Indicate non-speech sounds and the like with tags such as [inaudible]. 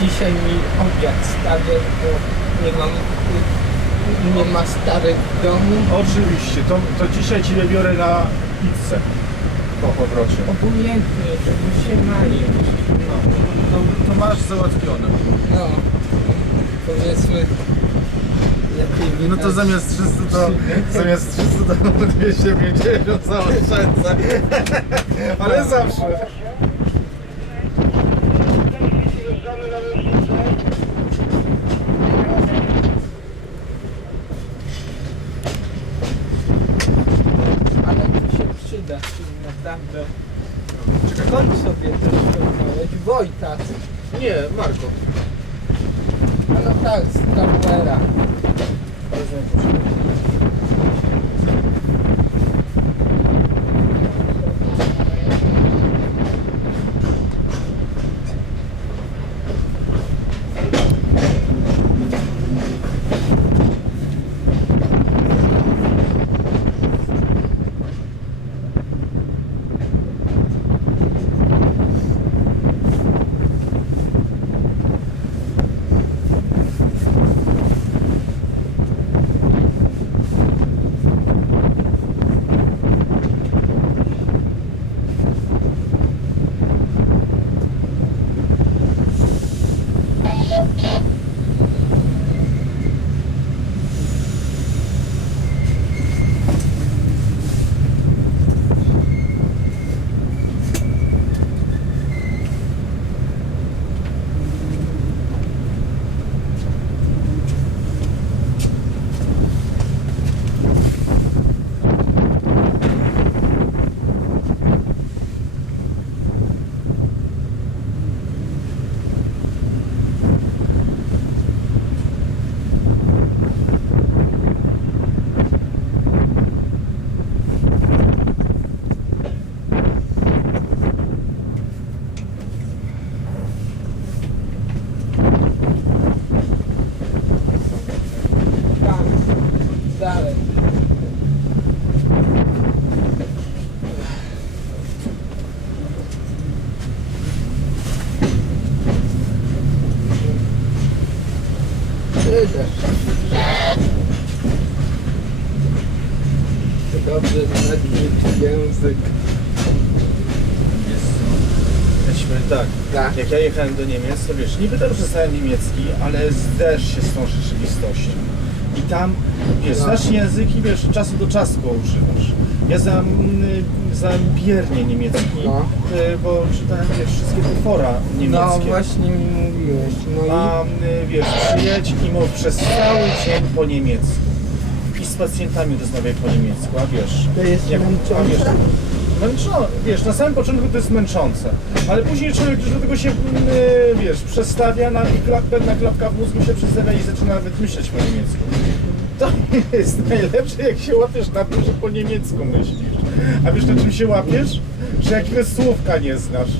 dzisiaj mi obiad stawiać, bo nie mam, nie ma starych w domu. Oczywiście, to, to dzisiaj Ciebie biorę na pizzę po powrocie. Obojętnie, żeby się najeść. No, to, to masz załatwione. No, powiedzmy, lepiej No to zamiast 300 to, zamiast 300 to [laughs] 250 zaoszczędzę. [laughs] Ale zawsze. Ale to się przyda, czyli naprawdę. Skąd sobie też ściągnąłeś? Wojtas. Nie, Marko. A no tak, z Carwera. Tam, Dobrze znać język. Myśmy tak. Tak. Jak ja jechałem do Niemiec, to wiesz, niby dobrze znałem niemiecki, ale zderz się z tą rzeczywistością. I tam, wiesz, No. znasz język i wiesz, od czasu do czasu go używasz. Ja znam, y, znam biernie niemiecki, No. y, bo czytałem wiesz, wszystkie te fora No niemieckie. właśnie mi mówiłeś. No i A y, wiesz, przyjedź i mów przez cały dzień po niemiecku. I z pacjentami rozmawiaj po niemiecku, a wiesz. To jest jak- a wiesz, Męczo, wiesz, na samym początku to jest męczące, ale później człowiek już do tego się, mm, wiesz, przestawia na, i klap, pewna klapka w mózgu się przestawia i zaczyna nawet myśleć po niemiecku. To [laughs] jest najlepsze, jak się łapiesz na tym, że po niemiecku myślisz. A wiesz, na czym się łapiesz? Że jakiegoś słówka nie znasz.